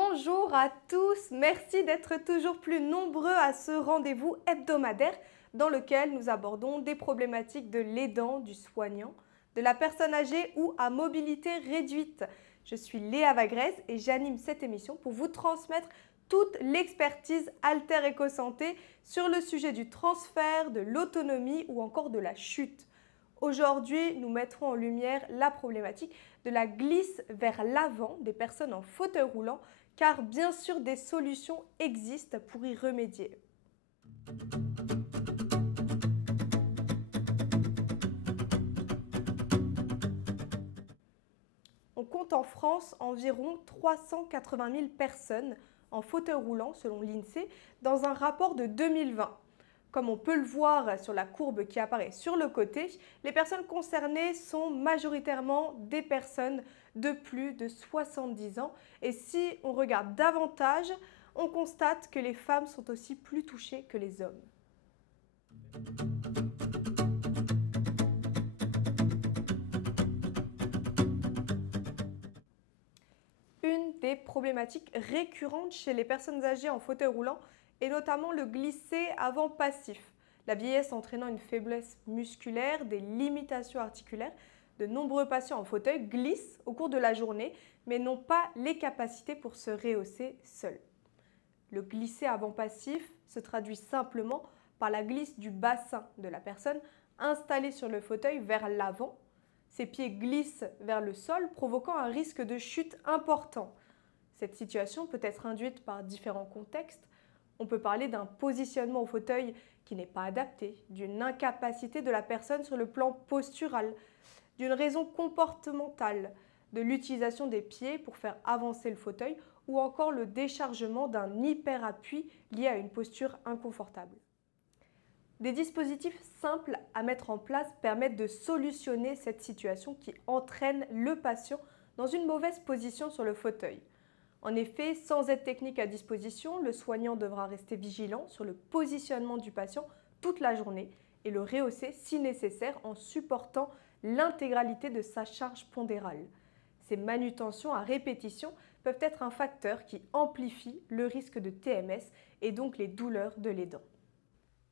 Bonjour à tous, merci d'être toujours plus nombreux à ce rendez-vous hebdomadaire dans lequel nous abordons des problématiques de l'aidant, du soignant, de la personne âgée ou à mobilité réduite. Je suis Léa Vagrez et j'anime cette émission pour vous transmettre toute l'expertise Alter Eco-Santé sur le sujet du transfert, de l'autonomie ou encore de la chute. Aujourd'hui, nous mettrons en lumière la problématique de la glisse vers l'avant des personnes en fauteuil roulant, car bien sûr des solutions existent pour y remédier. On compte en France environ 380 000 personnes en fauteuil roulant selon l'INSEE dans un rapport de 2020. Comme on peut le voir sur la courbe qui apparaît sur le côté, les personnes concernées sont majoritairement des personnes de plus de 70 ans. Et si on regarde davantage, on constate que les femmes sont aussi plus touchées que les hommes. Une des problématiques récurrentes chez les personnes âgées en fauteuil roulant est notamment le glisser avant passif. La vieillesse entraînant une faiblesse musculaire, des limitations articulaires, de nombreux patients en fauteuil glissent au cours de la journée mais n'ont pas les capacités pour se rehausser seuls. Le glisser avant passif se traduit simplement par la glisse du bassin de la personne installée sur le fauteuil vers l'avant. Ses pieds glissent vers le sol, provoquant un risque de chute important. Cette situation peut être induite par différents contextes. On peut parler d'un positionnement au fauteuil qui n'est pas adapté, d'une incapacité de la personne sur le plan postural, d'une raison comportementale, de l'utilisation des pieds pour faire avancer le fauteuil ou encore le déchargement d'un hyperappui lié à une posture inconfortable. Des dispositifs simples à mettre en place permettent de solutionner cette situation qui entraîne le patient dans une mauvaise position sur le fauteuil. En effet, sans aide technique à disposition, le soignant devra rester vigilant sur le positionnement du patient toute la journée et le rehausser si nécessaire en supportant l'intégralité de sa charge pondérale. Ces manutentions à répétition peuvent être un facteur qui amplifie le risque de TMS et donc les douleurs de l'aidant.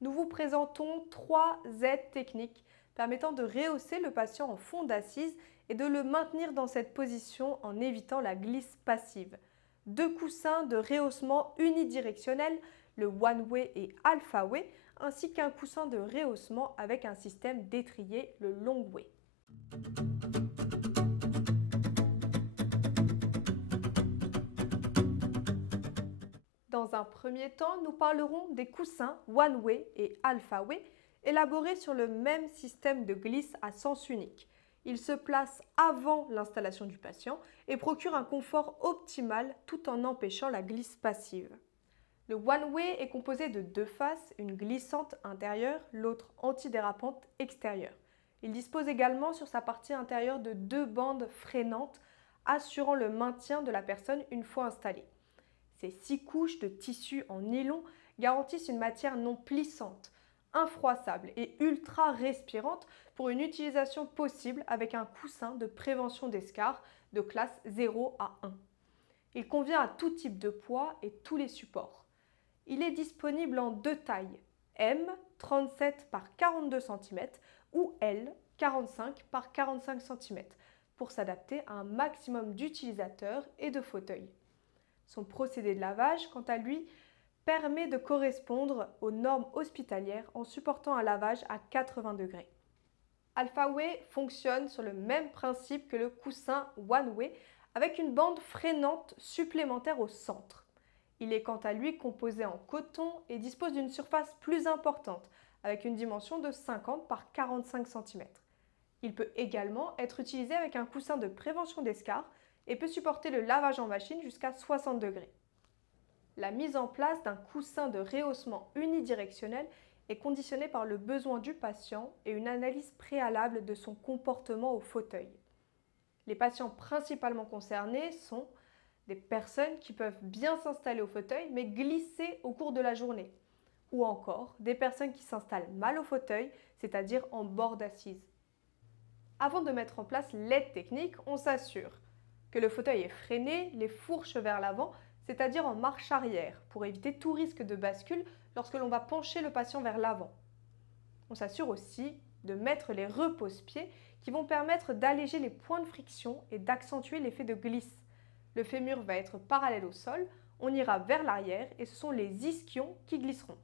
Nous vous présentons 3 aides techniques permettant de rehausser le patient en fond d'assise et de le maintenir dans cette position en évitant la glisse passive. 2 coussins de rehaussement unidirectionnel, le One Way et Alpha Way, ainsi qu'un coussin de rehaussement avec un système d'étrier, le Long Way. Dans un premier temps, nous parlerons des coussins One Way et Alpha Way, élaborés sur le même système de glisse à sens unique. Ils se placent avant l'installation du patient et procurent un confort optimal tout en empêchant la glisse passive. Le One Way est composé de 2 faces, une glissante intérieure, l'autre antidérapante extérieure. Il dispose également sur sa partie intérieure de 2 bandes freinantes assurant le maintien de la personne une fois installée. Ces 6 couches de tissu en nylon garantissent une matière non plissante, infroissable et ultra respirante pour une utilisation possible avec un coussin de prévention d'escarre de classe 0 à 1. Il convient à tout type de poids et tous les supports. Il est disponible en 2 tailles, M 37 par 42 cm ou L 45 par 45 cm pour s'adapter à un maximum d'utilisateurs et de fauteuils. Son procédé de lavage, quant à lui, permet de correspondre aux normes hospitalières en supportant un lavage à 80 degrés. Alpha Way fonctionne sur le même principe que le coussin One Way avec une bande freinante supplémentaire au centre. Il est quant à lui composé en coton et dispose d'une surface plus importante avec une dimension de 50 par 45 cm. Il peut également être utilisé avec un coussin de prévention d'escarre et peut supporter le lavage en machine jusqu'à 60 degrés. La mise en place d'un coussin de rehaussement unidirectionnel est conditionnée par le besoin du patient et une analyse préalable de son comportement au fauteuil. Les patients principalement concernés sont des personnes qui peuvent bien s'installer au fauteuil mais glisser au cours de la journée, ou encore des personnes qui s'installent mal au fauteuil, c'est-à-dire en bord d'assise. Avant de mettre en place l'aide technique, on s'assure que le fauteuil est freiné, les fourches vers l'avant, c'est-à-dire en marche arrière, pour éviter tout risque de bascule lorsque l'on va pencher le patient vers l'avant. On s'assure aussi de mettre les repose-pieds qui vont permettre d'alléger les points de friction et d'accentuer l'effet de glisse. Le fémur va être parallèle au sol, on ira vers l'arrière et ce sont les ischions qui glisseront.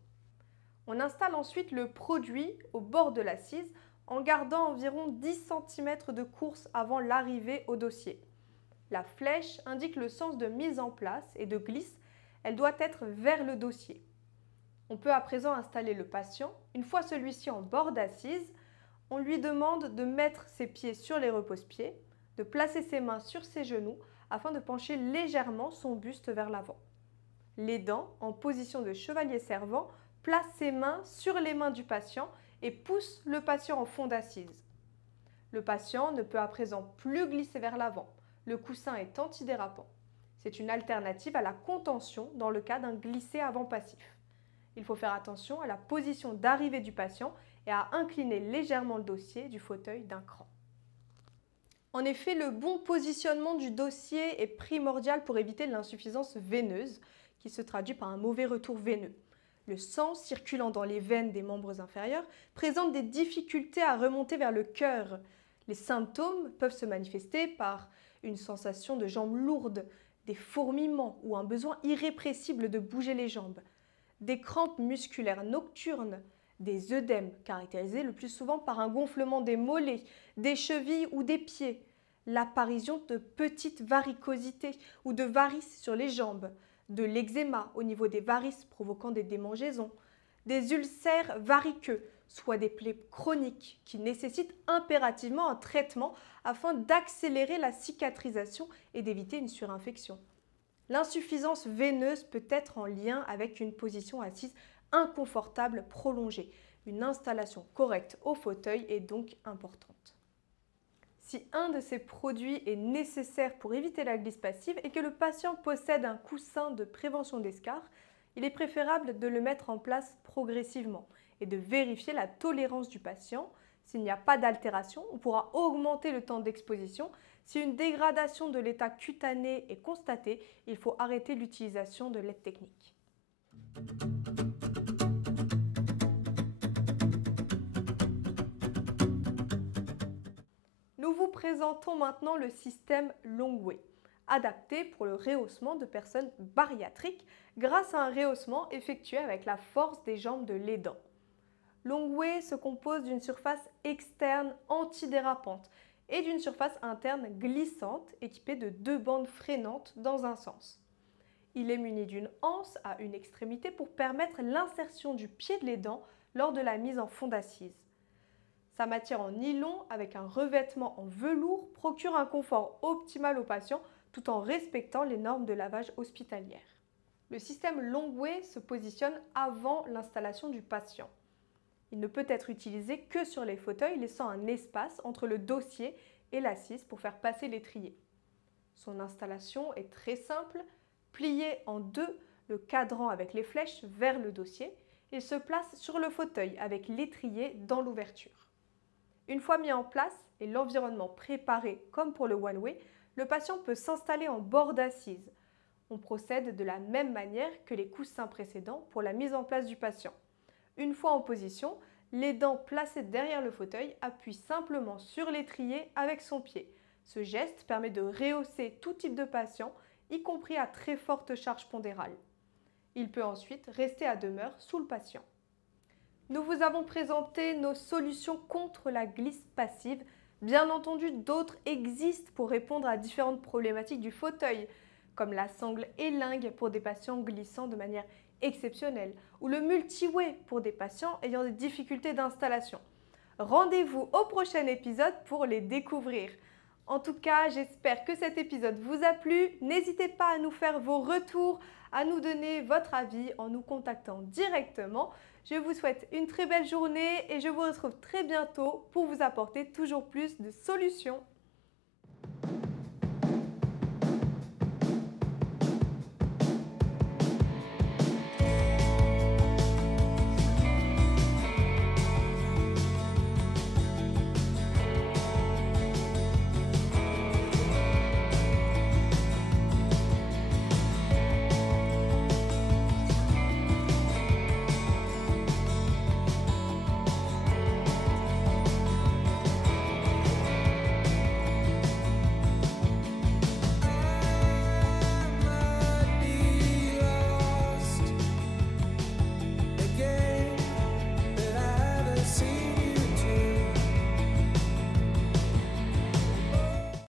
On installe ensuite le produit au bord de l'assise en gardant environ 10 cm de course avant l'arrivée au dossier. La flèche indique le sens de mise en place et de glisse, elle doit être vers le dossier. On peut à présent installer le patient. Une fois celui-ci en bord d'assise, on lui demande de mettre ses pieds sur les repose-pieds, de placer ses mains sur ses genoux afin de pencher légèrement son buste vers l'avant. L'aidant, en position de chevalier servant, place ses mains sur les mains du patient et pousse le patient en fond d'assise. Le patient ne peut à présent plus glisser vers l'avant. Le coussin est antidérapant. C'est une alternative à la contention dans le cas d'un glissé avant passif. Il faut faire attention à la position d'arrivée du patient et à incliner légèrement le dossier du fauteuil d'un cran. En effet, le bon positionnement du dossier est primordial pour éviter l'insuffisance veineuse qui se traduit par un mauvais retour veineux. Le sang circulant dans les veines des membres inférieurs présente des difficultés à remonter vers le cœur. Les symptômes peuvent se manifester par une sensation de jambes lourdes, des fourmillements ou un besoin irrépressible de bouger les jambes, des crampes musculaires nocturnes, des œdèmes caractérisés le plus souvent par un gonflement des mollets, des chevilles ou des pieds, l'apparition de petites varicosités ou de varices sur les jambes, de l'eczéma au niveau des varices provoquant des démangeaisons, des ulcères variqueux, soit des plaies chroniques qui nécessitent impérativement un traitement afin d'accélérer la cicatrisation et d'éviter une surinfection. L'insuffisance veineuse peut être en lien avec une position assise inconfortable prolongée. Une installation correcte au fauteuil est donc importante. Si un de ces produits est nécessaire pour éviter la glisse passive et que le patient possède un coussin de prévention d'escarre, il est préférable de le mettre en place progressivement et de vérifier la tolérance du patient. S'il n'y a pas d'altération, on pourra augmenter le temps d'exposition. Si une dégradation de l'état cutané est constatée, il faut arrêter l'utilisation de l'aide technique. Nous vous présentons maintenant le système Longway, adapté pour le rehaussement de personnes bariatriques grâce à un rehaussement effectué avec la force des jambes de l'aidant. Longway se compose d'une surface externe antidérapante et d'une surface interne glissante équipée de 2 bandes freinantes dans un sens. Il est muni d'une anse à une extrémité pour permettre l'insertion du pied de l'aidant lors de la mise en fond d'assise. Sa matière en nylon avec un revêtement en velours procure un confort optimal au patient tout en respectant les normes de lavage hospitalière. Le système Longway se positionne avant l'installation du patient. Il ne peut être utilisé que sur les fauteuils, laissant un espace entre le dossier et l'assise pour faire passer l'étrier. Son installation est très simple. Plié en deux, le cadran avec les flèches vers le dossier, il se place sur le fauteuil avec l'étrier dans l'ouverture. Une fois mis en place et l'environnement préparé comme pour le one-way, le patient peut s'installer en bord d'assise. On procède de la même manière que les coussins précédents pour la mise en place du patient. Une fois en position, l'aidant placé derrière le fauteuil appuie simplement sur l'étrier avec son pied. Ce geste permet de rehausser tout type de patient, y compris à très forte charge pondérale. Il peut ensuite rester à demeure sous le patient. Nous vous avons présenté nos solutions contre la glisse passive. Bien entendu, d'autres existent pour répondre à différentes problématiques du fauteuil, comme la sangle élingue pour des patients glissant de manière exceptionnelle ou le multi-way pour des patients ayant des difficultés d'installation. Rendez-vous au prochain épisode pour les découvrir. En tout cas, j'espère que cet épisode vous a plu. N'hésitez pas à nous faire vos retours, à nous donner votre avis en nous contactant directement. Je vous souhaite une très belle journée et je vous retrouve très bientôt pour vous apporter toujours plus de solutions.